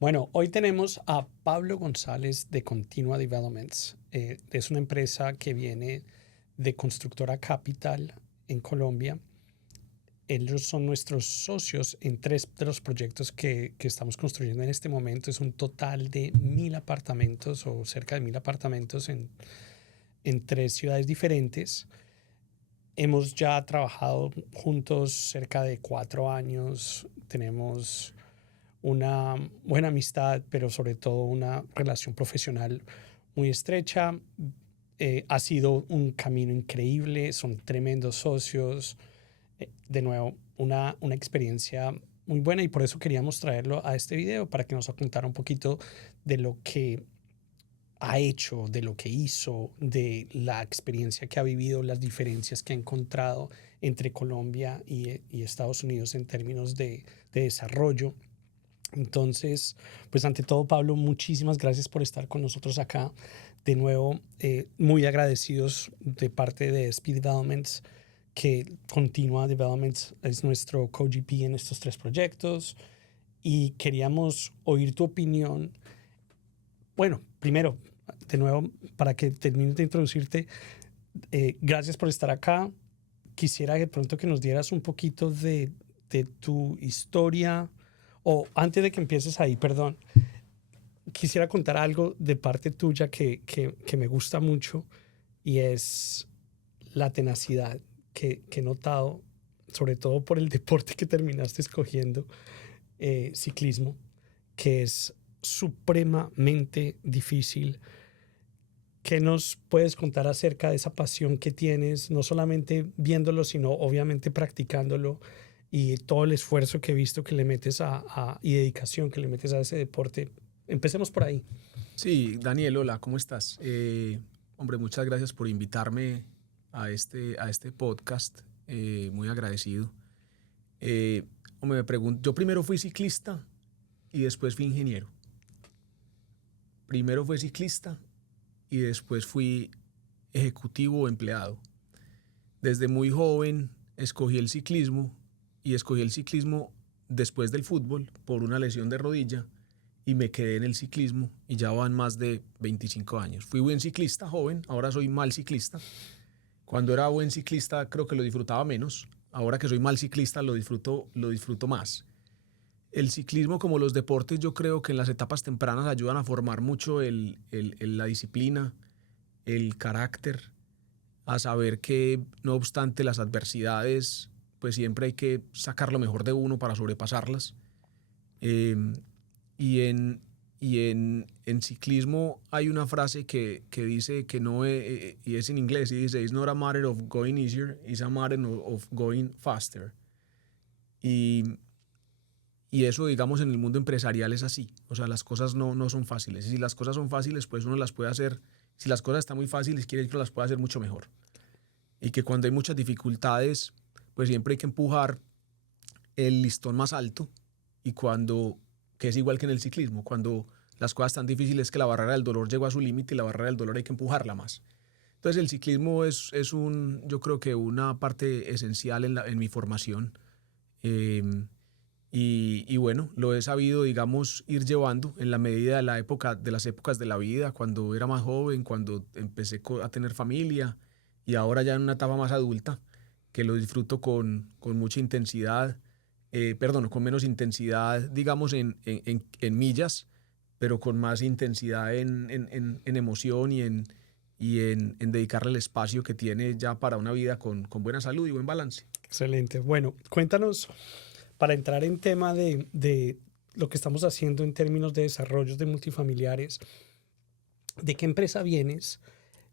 Bueno, hoy tenemos a Pablo González de Continua Developments. Es una empresa que viene de Constructora Capital en Colombia. Ellos son nuestros socios en tres de los proyectos que estamos construyendo en este momento. Es un total de 1.000 apartamentos o cerca de 1.000 apartamentos en tres ciudades diferentes. Hemos ya trabajado juntos cerca de 4 años. Tenemos una buena amistad, pero sobre todo una relación profesional muy estrecha. Ha sido un camino increíble, son tremendos socios. De nuevo, una experiencia muy buena y por eso queríamos traerlo a este video para que nos contara un poquito de lo que ha hecho, de lo que hizo, de la experiencia que ha vivido, las diferencias que ha encontrado entre Colombia y Estados Unidos en términos de desarrollo. Entonces, pues ante todo, Pablo, muchísimas gracias por estar con nosotros acá. De nuevo, muy agradecidos de parte de SP Developments, que Continua Developments es nuestro co-GP en estos tres proyectos. Y queríamos oír tu opinión. Bueno, primero, de nuevo, para que termines de introducirte, gracias por estar acá. Quisiera de pronto que nos dieras un poquito de tu historia. O antes de que empieces ahí, perdón, quisiera contar algo de parte tuya que me gusta mucho y es la tenacidad que he notado, sobre todo por el deporte que terminaste escogiendo, ciclismo, que es supremamente difícil. ¿Qué nos puedes contar acerca de esa pasión que tienes, no solamente viéndolo, sino obviamente practicándolo y todo el esfuerzo que he visto que le metes y dedicación que le metes a ese deporte? Empecemos por ahí. Sí, Daniel, hola, ¿cómo estás? Hombre, muchas gracias por invitarme a este podcast, muy agradecido. Hombre, me pregunto, yo primero fui ciclista y después fui ingeniero. Primero fui ciclista y después fui ejecutivo o empleado. Desde muy joven escogí el ciclismo y escogí el ciclismo después del fútbol por una lesión de rodilla y me quedé en el ciclismo y ya van más de 25 años. Fui buen ciclista joven, ahora soy mal ciclista. Cuando era buen ciclista creo que lo disfrutaba menos. Ahora que soy mal ciclista lo disfruto más. El ciclismo, como los deportes, yo creo que en las etapas tempranas ayudan a formar mucho la disciplina, el carácter, a saber que no obstante las adversidades, pues siempre hay que sacar lo mejor de uno para sobrepasarlas. Eh, y en ciclismo hay una frase que dice que no, y es en inglés, y dice, it's not a matter of going easier, it's a matter of going faster. Y eso, digamos, en el mundo empresarial es así. O sea, las cosas no son fáciles. Y si las cosas son fáciles, pues uno las puede hacer. Si las cosas están muy fáciles, quiere decir que las puede hacer mucho mejor. Y que cuando hay muchas dificultades, pues siempre hay que empujar el listón más alto. Y que es igual que en el ciclismo, cuando las cosas están difíciles es que la barrera del dolor llegó a su límite y la barrera del dolor hay que empujarla más. Entonces el ciclismo yo creo que una parte esencial en mi formación. Y bueno, lo he sabido, digamos, ir llevando en la medida de las épocas de la vida, cuando era más joven, cuando empecé a tener familia y ahora ya en una etapa más adulta, que lo disfruto con mucha intensidad, con menos intensidad, digamos, en millas, pero con más intensidad en emoción y en dedicarle el espacio que tiene ya para una vida con buena salud y buen balance. Excelente. Bueno, cuéntanos, para entrar en tema de lo que estamos haciendo en términos de desarrollos de multifamiliares, ¿de qué empresa vienes?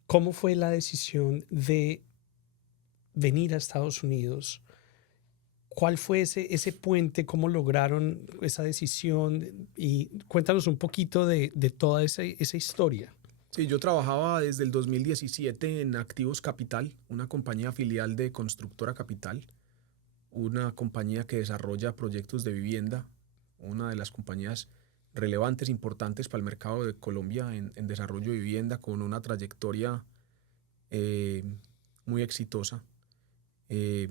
¿Cómo fue la decisión de venir a Estados Unidos? ¿Cuál fue ese puente? ¿Cómo lograron esa decisión? Y cuéntanos un poquito de toda esa historia. Sí, yo trabajaba desde el 2017 en Activos Capital, una compañía filial de Constructora Capital, una compañía que desarrolla proyectos de vivienda, una de las compañías relevantes, importantes para el mercado de Colombia en desarrollo de vivienda, con una trayectoria eh, muy exitosa. Eh,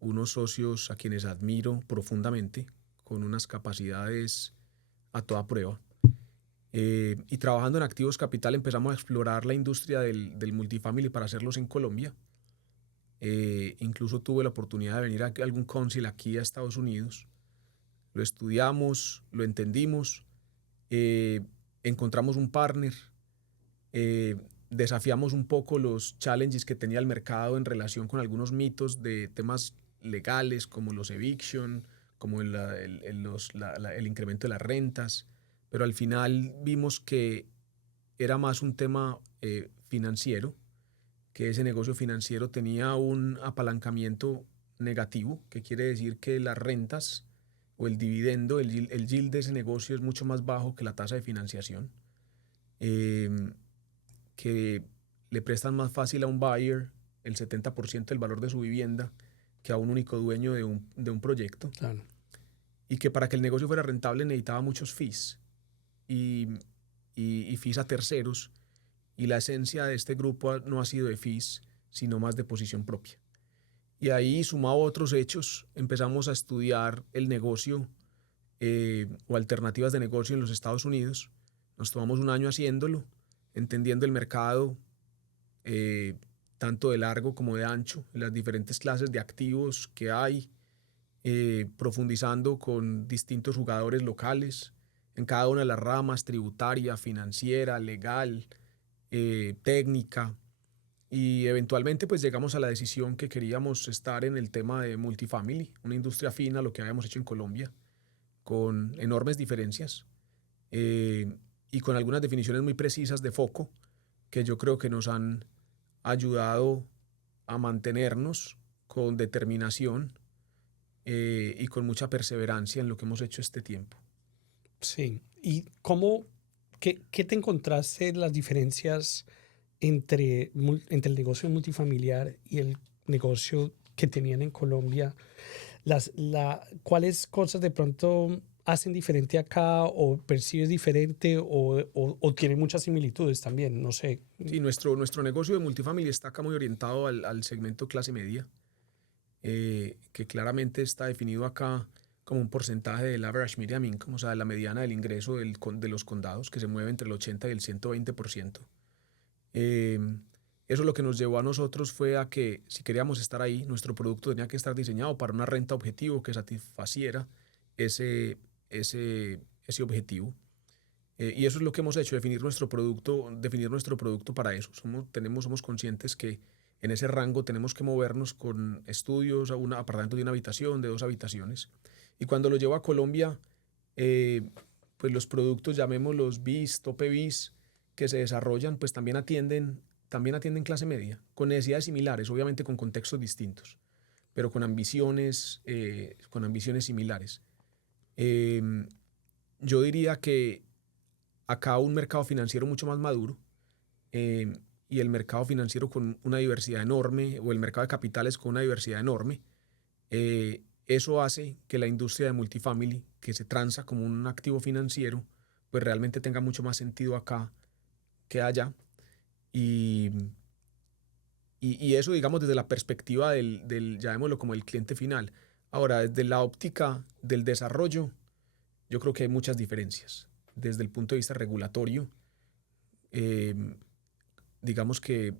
Unos socios a quienes admiro profundamente, con unas capacidades a toda prueba. Y trabajando en Activos Capital empezamos a explorar la industria del multifamily para hacerlos en Colombia. Incluso tuve la oportunidad de venir a algún council aquí a Estados Unidos. Lo estudiamos, lo entendimos, encontramos un partner, desafiamos un poco los challenges que tenía el mercado en relación con algunos mitos de temas legales como los eviction, como el incremento de las rentas, pero al final vimos que era más un tema financiero, que ese negocio financiero tenía un apalancamiento negativo, que quiere decir que las rentas o el dividendo, el yield de ese negocio es mucho más bajo que la tasa de financiación, que le prestan más fácil a un buyer el 70% del valor de su vivienda que a un único dueño de un proyecto. Claro. Y que para que el negocio fuera rentable necesitaba muchos fees y fees a terceros, y la esencia de este grupo no ha sido de fees, sino más de posición propia. Y ahí, sumado a otros hechos, empezamos a estudiar el negocio o alternativas de negocio en los Estados Unidos. Nos tomamos un año haciéndolo, entendiendo el mercado, tanto de largo como de ancho, las diferentes clases de activos que hay, profundizando con distintos jugadores locales en cada una de las ramas: tributaria, financiera, legal, técnica, y eventualmente pues llegamos a la decisión que queríamos estar en el tema de multifamily, una industria afín a lo que habíamos hecho en Colombia, con enormes diferencias y con algunas definiciones muy precisas de foco que yo creo que nos han ayudado a mantenernos con determinación y con mucha perseverancia en lo que hemos hecho este tiempo. Sí. ¿Y qué te encontraste las diferencias entre el negocio multifamiliar y el negocio que tenían en Colombia? ¿Cuáles cosas de pronto hacen diferente acá, o percibes diferente, o tiene muchas similitudes también? No sé. Sí, nuestro negocio de multifamily está acá muy orientado al segmento clase media, que claramente está definido acá como un porcentaje del average median income, o sea, la mediana del ingreso de los condados, que se mueve entre el 80 y el 120%. Eso lo que nos llevó a nosotros fue a que, si queríamos estar ahí, nuestro producto tenía que estar diseñado para una renta objetivo que satisfaciera ese objetivo. Y eso es lo que hemos hecho, definir nuestro producto para eso. Somos conscientes que en ese rango tenemos que movernos con estudios, apartamentos de una habitación, de 2 habitaciones. Y cuando lo llevo a Colombia, pues los productos, llamémoslos BIS, tope BIS, que se desarrollan, pues también atienden clase media, con necesidades similares, obviamente con contextos distintos, pero con ambiciones similares. Yo diría que acá un mercado financiero mucho más maduro, y el mercado financiero con una diversidad enorme, o el mercado de capitales con una diversidad enorme, eso hace que la industria de multifamily, que se transa como un activo financiero, pues realmente tenga mucho más sentido acá que allá. Y eso, digamos, desde la perspectiva llamémoslo como el cliente final. Ahora, desde la óptica del desarrollo, yo creo que hay muchas diferencias. Desde el punto de vista regulatorio, digamos que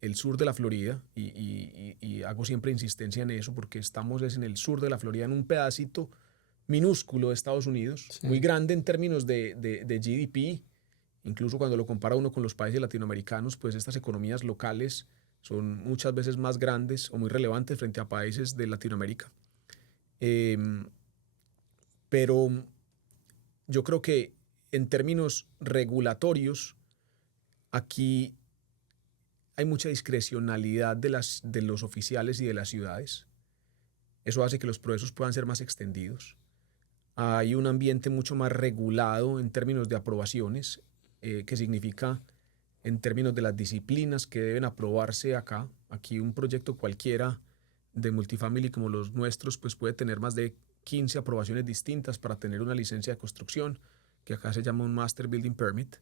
el sur de la Florida, y hago siempre insistencia en eso porque estamos en el sur de la Florida, en un pedacito minúsculo de Estados Unidos, sí, muy grande en términos de GDP. Incluso cuando lo compara uno con los países latinoamericanos, pues estas economías locales son muchas veces más grandes o muy relevantes frente a países de Latinoamérica. Pero yo creo que en términos regulatorios, aquí hay mucha discrecionalidad de los oficiales y de las ciudades. Eso hace que los procesos puedan ser más extendidos. Hay un ambiente mucho más regulado en términos de aprobaciones, que significa en términos de las disciplinas que deben aprobarse acá. Aquí un proyecto cualquiera de multifamily como los nuestros pues puede tener más de 15 aprobaciones distintas para tener una licencia de construcción, que acá se llama un Master Building Permit.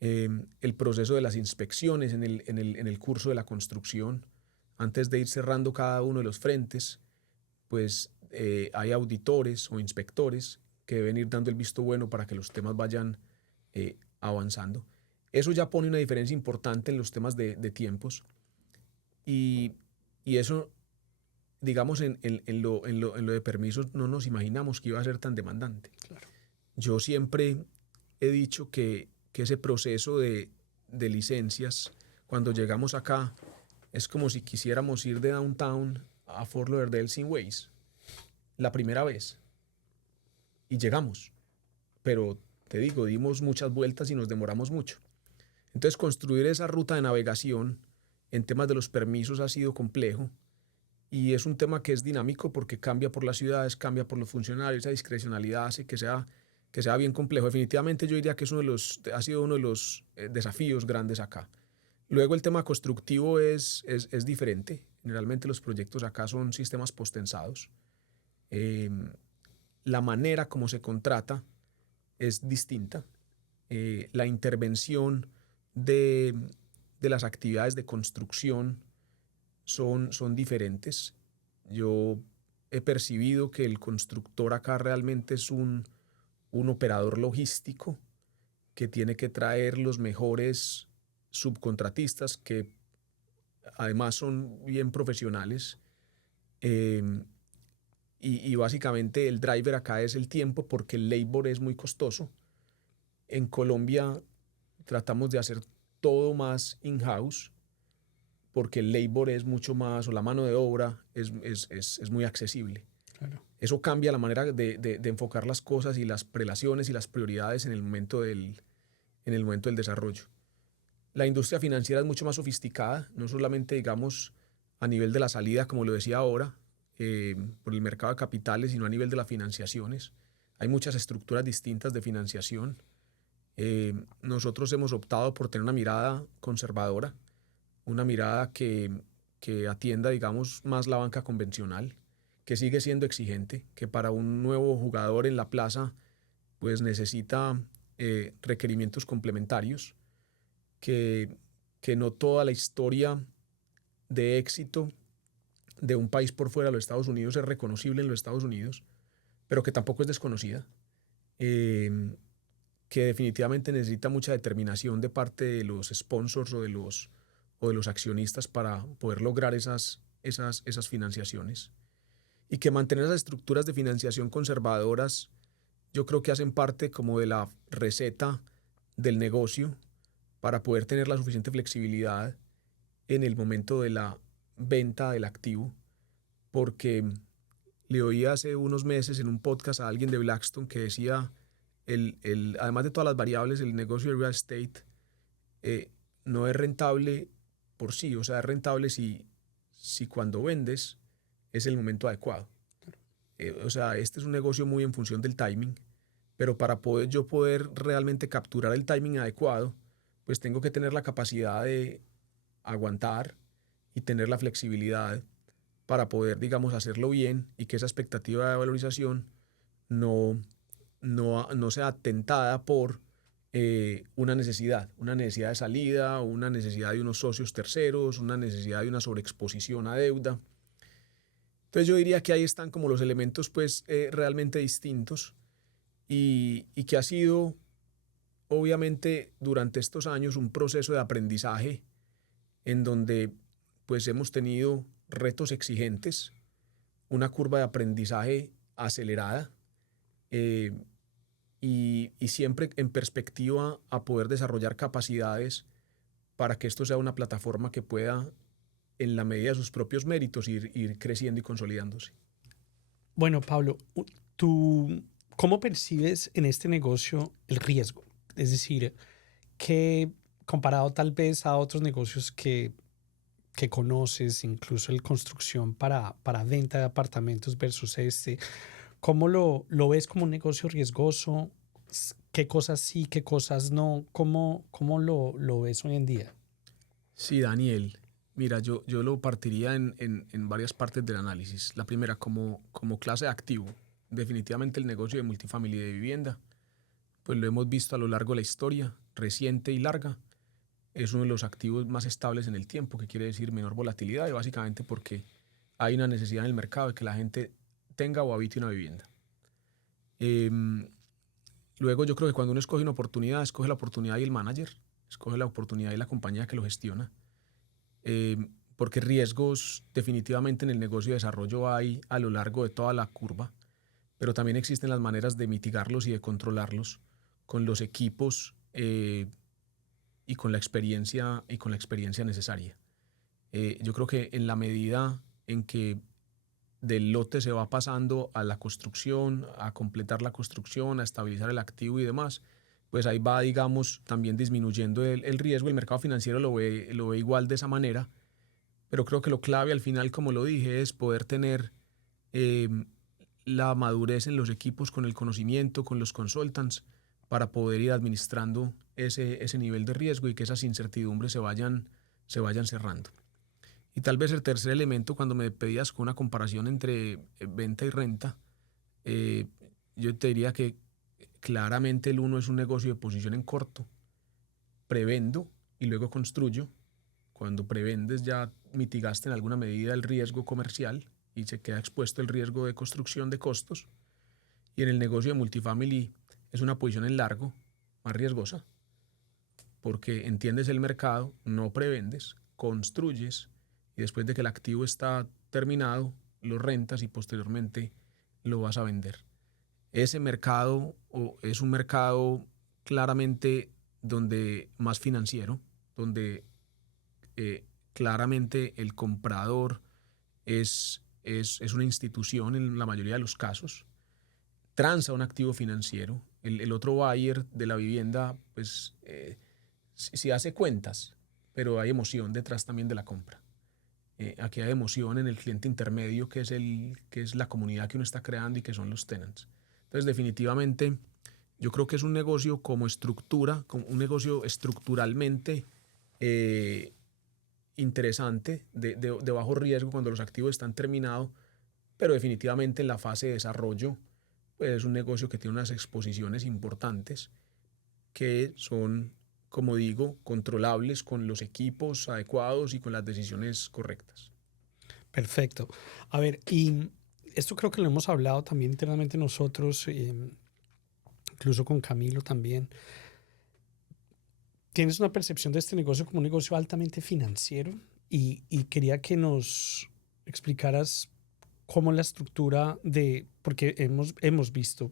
El proceso de las inspecciones en el curso de la construcción, antes de ir cerrando cada uno de los frentes, pues hay auditores o inspectores que deben ir dando el visto bueno para que los temas vayan avanzando. Eso ya pone una diferencia importante en los temas de tiempos y eso, digamos, en lo de permisos no nos imaginamos que iba a ser tan demandante. Claro. Yo siempre he dicho que ese proceso de licencias, cuando llegamos acá, es como si quisiéramos ir de downtown a Fort Lauderdale sin Waze, la primera vez. Y llegamos. Pero te digo, dimos muchas vueltas y nos demoramos mucho. Entonces, construir esa ruta de navegación en temas de los permisos ha sido complejo y es un tema que es dinámico porque cambia por las ciudades, cambia por los funcionarios, esa discrecionalidad hace que sea bien complejo. Definitivamente yo diría que ha sido uno de los desafíos grandes acá. Luego el tema constructivo es diferente. Generalmente los proyectos acá son sistemas postensados. La manera como se contrata es distinta. La intervención de las actividades de construcción son diferentes. Yo he percibido que el constructor acá realmente es un operador logístico que tiene que traer los mejores subcontratistas que además son bien profesionales. Y básicamente el driver acá es el tiempo porque el labor es muy costoso. En Colombia tratamos de hacer todo más in-house porque el labor es mucho más, o la mano de obra es muy accesible. Claro. Eso cambia la manera de enfocar las cosas y las prelaciones y las prioridades en el momento del desarrollo. La industria financiera es mucho más sofisticada, no solamente, digamos, a nivel de la salida, como lo decía ahora, por el mercado de capitales, sino a nivel de las financiaciones. Hay muchas estructuras distintas de financiación. Nosotros hemos optado por tener una mirada conservadora, una mirada que atienda, digamos, más la banca convencional, que sigue siendo exigente, que para un nuevo jugador en la plaza pues necesita requerimientos complementarios, que no toda la historia de éxito de un país por fuera de los Estados Unidos es reconocible en los Estados Unidos, pero que tampoco es desconocida, que definitivamente necesita mucha determinación de parte de los sponsors o de los accionistas para poder lograr esas financiaciones. Y que mantener esas estructuras de financiación conservadoras yo creo que hacen parte como de la receta del negocio para poder tener la suficiente flexibilidad en el momento de la venta del activo, porque le oí hace unos meses en un podcast a alguien de Blackstone que decía, además de todas las variables, el negocio de real estate no es rentable por sí, o sea, es rentable si cuando vendes es el momento adecuado. O sea, este es un negocio muy en función del timing, pero para yo poder realmente capturar el timing adecuado, pues tengo que tener la capacidad de aguantar y tener la flexibilidad para poder, digamos, hacerlo bien y que esa expectativa de valorización no sea tentada por una necesidad de salida, una necesidad de unos socios terceros, una necesidad de una sobreexposición a deuda. Entonces yo diría que ahí están como los elementos pues realmente distintos y que ha sido obviamente durante estos años un proceso de aprendizaje en donde pues hemos tenido retos exigentes, una curva de aprendizaje acelerada y siempre en perspectiva a poder desarrollar capacidades para que esto sea una plataforma que pueda, en la medida de sus propios méritos, ir creciendo y consolidándose. Bueno, Pablo, ¿tú cómo percibes en este negocio el riesgo? Es decir, que comparado tal vez a otros negocios que conoces, incluso el construcción para venta de apartamentos versus ¿cómo lo ves como un negocio riesgoso? ¿Qué cosas sí, qué cosas no? ¿Cómo lo ves hoy en día? Sí, Daniel. Mira, yo lo partiría en varias partes del análisis. La primera, como clase de activo. Definitivamente el negocio de multifamily de vivienda, pues lo hemos visto a lo largo de la historia, reciente y larga. Es uno de los activos más estables en el tiempo, que quiere decir menor volatilidad, y básicamente porque hay una necesidad en el mercado de que la gente tenga o habite una vivienda. Luego yo creo que cuando uno escoge una oportunidad, escoge la oportunidad y el manager, escoge la oportunidad y la compañía que lo gestiona. Porque riesgos definitivamente en el negocio de desarrollo hay a lo largo de toda la curva, pero también existen las maneras de mitigarlos y de controlarlos con los equipos y con la experiencia necesaria. Yo creo que en la medida en que del lote se va pasando a la construcción, a completar la construcción, a estabilizar el activo y demás, pues ahí va, digamos, también disminuyendo el riesgo. El mercado financiero lo ve igual de esa manera, pero creo que lo clave al final, como lo dije, es poder tener la madurez en los equipos, con el conocimiento, con los consultants, para poder ir administrando ese nivel de riesgo y que esas incertidumbres se vayan cerrando. Y tal vez el tercer elemento, cuando me pedías con una comparación entre venta y renta, yo te diría que claramente el uno es un negocio de posición en corto. Prevendo y luego construyo. Cuando prevendes ya mitigaste en alguna medida el riesgo comercial y se queda expuesto el riesgo de construcción de costos. Y en el negocio de multifamily es una posición en largo, más riesgosa, porque entiendes el mercado, no prevendes, construyes y después de que el activo está terminado, lo rentas y posteriormente lo vas a vender. Ese mercado es un mercado claramente donde más financiero, donde claramente el comprador es una institución en la mayoría de los casos, transa un activo financiero, el otro buyer de la vivienda pues sí hace cuentas, pero hay emoción detrás también de la compra. Aquí hay emoción en el cliente intermedio que es la comunidad que uno está creando y que son los tenants. Entonces definitivamente yo creo que es un negocio como estructura, como un negocio estructuralmente interesante, de bajo riesgo cuando los activos están terminados, pero definitivamente en la fase de desarrollo pues es un negocio que tiene unas exposiciones importantes que son, como digo, controlables con los equipos adecuados y con las decisiones correctas. Perfecto. A ver, y esto creo que lo hemos hablado también internamente nosotros, incluso con Camilo también. Tienes una percepción de este negocio como un negocio altamente financiero y quería que nos explicaras cómo la estructura de, porque hemos visto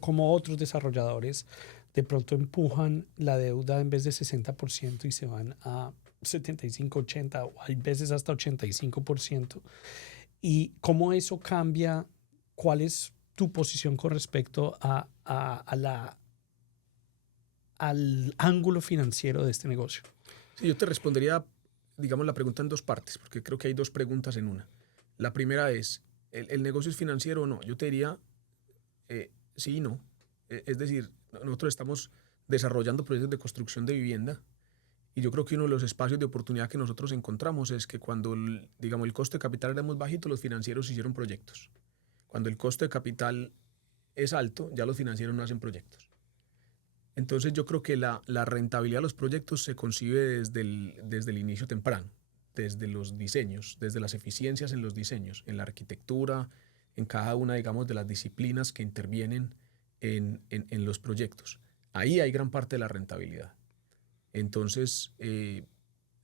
cómo otros desarrolladores de pronto empujan la deuda en vez de 60% y se van a 75, 80 o hay veces hasta 85%. Y cómo eso cambia, cuál es tu posición con respecto al ángulo financiero de este negocio. Sí, yo te respondería, digamos, la pregunta en dos partes, porque creo que hay dos preguntas en una. La primera es, ¿el negocio es financiero o no? Yo te diría, sí y no. Es decir, nosotros estamos desarrollando proyectos de construcción de vivienda y yo creo que uno de los espacios de oportunidad que nosotros encontramos es que cuando, digamos, el costo de capital era muy bajito, los financieros hicieron proyectos. Cuando el costo de capital es alto, ya los financieros no hacen proyectos. Entonces yo creo que la rentabilidad de los proyectos se concibe desde el inicio temprano, desde los diseños, desde las eficiencias en los diseños, en la arquitectura, en cada una, digamos, de las disciplinas que intervienen en los proyectos. Ahí hay gran parte de la rentabilidad. Entonces,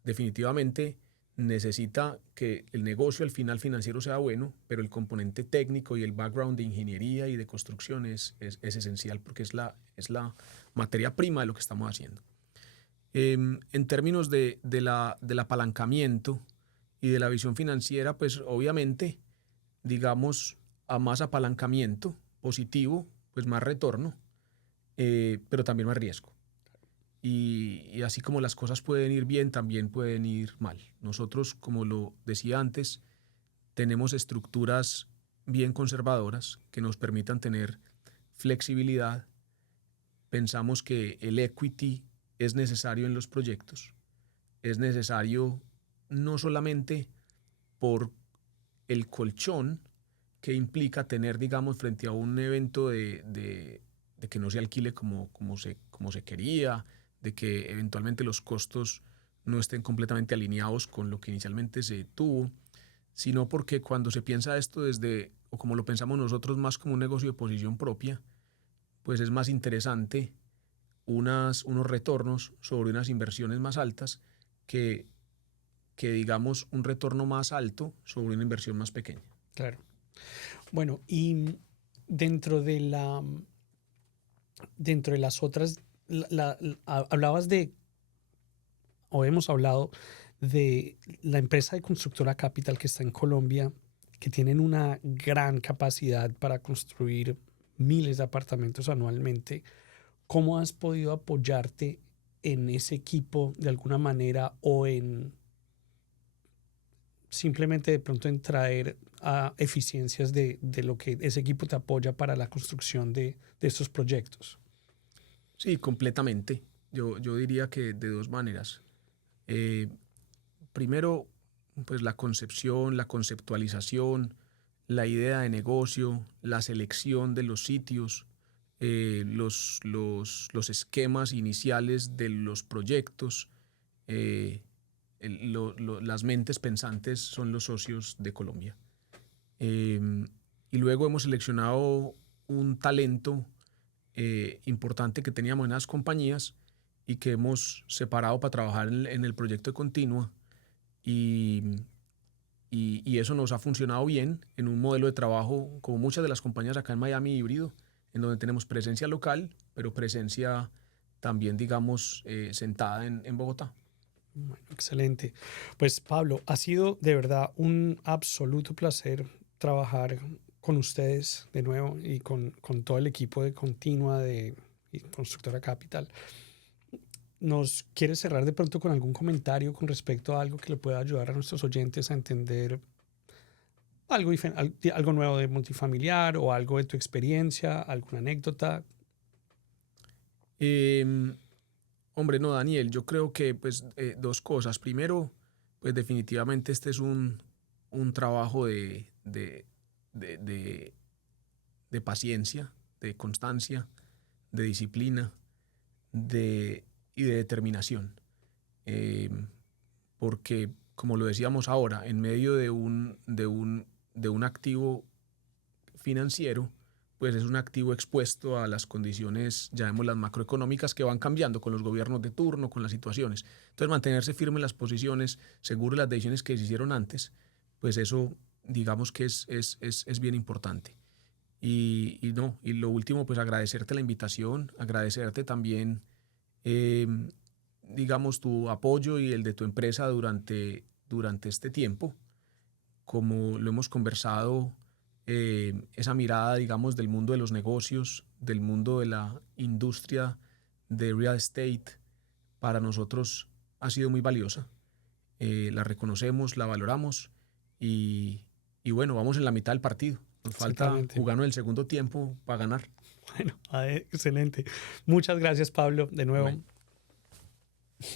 definitivamente necesita que el negocio al final financiero sea bueno, pero el componente técnico y el background de ingeniería y de construcción es esencial porque es la materia prima de lo que estamos haciendo. En términos del apalancamiento y de la visión financiera, pues obviamente, digamos, a más apalancamiento positivo, pues más retorno, pero también más riesgo. Y así como las cosas pueden ir bien, también pueden ir mal. Nosotros, como lo decía antes, tenemos estructuras bien conservadoras que nos permitan tener flexibilidad. Pensamos que el equity es necesario en los proyectos. Es necesario no solamente por el colchón que implica tener, digamos, frente a un evento de que no se alquile como se quería, de que eventualmente los costos no estén completamente alineados con lo que inicialmente se tuvo, sino porque cuando se piensa esto desde o como lo pensamos nosotros, más como un negocio de posición propia, pues es más interesante unos retornos sobre unas inversiones más altas que digamos un retorno más alto sobre una inversión más pequeña. Claro. Bueno, y dentro de las otras, hablabas de, o hemos hablado de la empresa de constructora Capital que está en Colombia, que tienen una gran capacidad para construir miles de apartamentos anualmente. ¿Cómo has podido apoyarte en ese equipo de alguna manera o en simplemente de pronto en traer eficiencias de lo que ese equipo te apoya para la construcción de estos proyectos? Sí, completamente. Yo diría que de dos maneras. Primero, pues la concepción, la conceptualización, la idea de negocio, la selección de los sitios, los esquemas iniciales de los proyectos. Las mentes pensantes son los socios de Colombia. Y luego hemos seleccionado un talento importante que teníamos en las compañías y que hemos separado para trabajar en el proyecto de Continua, y eso nos ha funcionado bien en un modelo de trabajo como muchas de las compañías acá en Miami híbrido, en donde tenemos presencia local, pero presencia también, digamos, sentada en Bogotá. Bueno, excelente. Pues Pablo, ha sido de verdad un absoluto placer trabajar con ustedes de nuevo y con todo el equipo de Continua de Constructora Capital. ¿Nos quieres cerrar de pronto con algún comentario con respecto a algo que le pueda ayudar a nuestros oyentes a entender algo nuevo de multifamiliar o algo de tu experiencia, alguna anécdota? Hombre, no, Daniel, yo creo que pues dos cosas. Primero, pues definitivamente este es un trabajo de paciencia, de constancia, de disciplina y de determinación. Porque, como lo decíamos ahora, en medio de un activo financiero, pues es un activo expuesto a las condiciones, llamémoslas macroeconómicas, que van cambiando con los gobiernos de turno, con las situaciones. Entonces, mantenerse firme en las posiciones, seguro de las decisiones que se hicieron antes, pues eso, digamos que es bien importante. Y lo último, pues agradecerte la invitación, agradecerte también, digamos, tu apoyo y el de tu empresa durante este tiempo. Como lo hemos conversado, esa mirada, digamos, del mundo de los negocios, del mundo de la industria de real estate, para nosotros ha sido muy valiosa. La reconocemos, la valoramos y bueno, vamos en la mitad del partido. Nos falta jugarnos el segundo tiempo para ganar. Bueno, excelente. Muchas gracias, Pablo, de nuevo. Bueno.